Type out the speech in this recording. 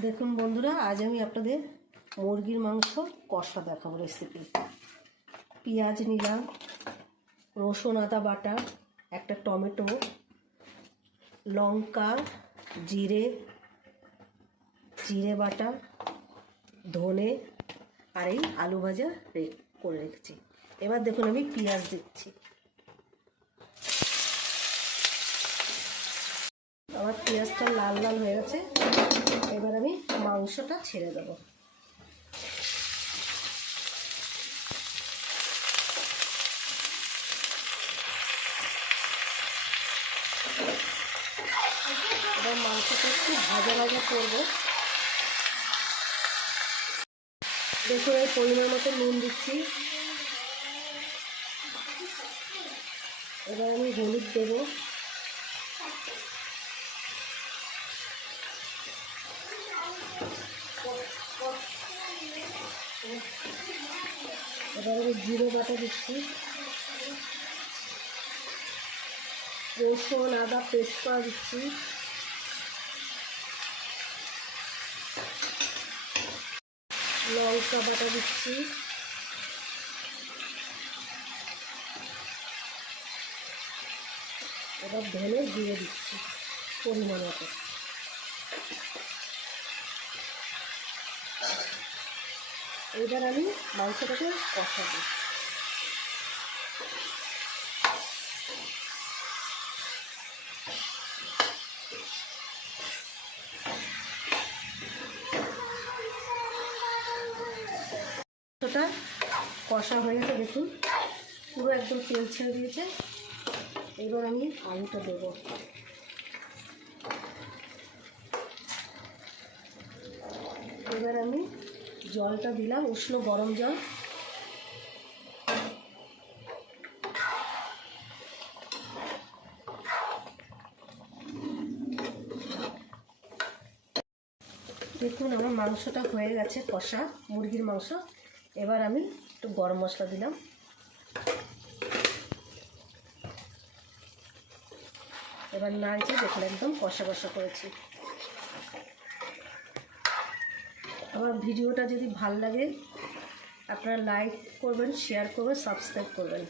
দেখুন বন্ধুরা, আজ আমি আপনাদের মুরগির মাংস কষা দেখাবো রেসিপি। পেঁয়াজ নিলাম, রসুন আদা বাটা, একটা টমেটো, লঙ্কা, জিরে বাটা, ধনে আর এই আলু ভাজা করে রেখেছি। এবার দেখুন আমি পেঁয়াজ দিচ্ছি। আমার পেঁয়াজটা লাল লাল হয়ে গেছে। এবার আমি মাংসটা ছেড়ে দেবো। এবার মাংসটা একটু ভাজা ভাজা করবো। দেখুন এই পরিমাণ মতো নুন দিচ্ছি। এবার আমি হলুদ দেবো। এবার আমি জিরে বাটা দিচ্ছি, রসুন আদা পেস্ট করা দিচ্ছি, লঙ্কা বাটা দিচ্ছি, এবার ধনে দিয়ে দিচ্ছি পরিমাণ মতো। এবার আমি মাংসটাকে কষাবো। মাংসটা কষা হয়ে গেছে, দেখুন পুরো একদম তেল ছেড়ে দিয়েছে। এবার আমি আলুটা দেবো। এবার আমি জলটা দিলাম, উষ্ণ গরম জল। দেখুন আমার মাংসটা হয়ে গেছে কষা, মুরগির মাংস। এবার আমি একটু গরম মশলা দিলাম। এবার নাড়িয়ে দেখুন একদম কষা কষা করেছি। আমার ভিডিওটা যদি ভালো লাগে আপনারা লাইক করবেন, শেয়ার করবেন, সাবস্ক্রাইব করবেন।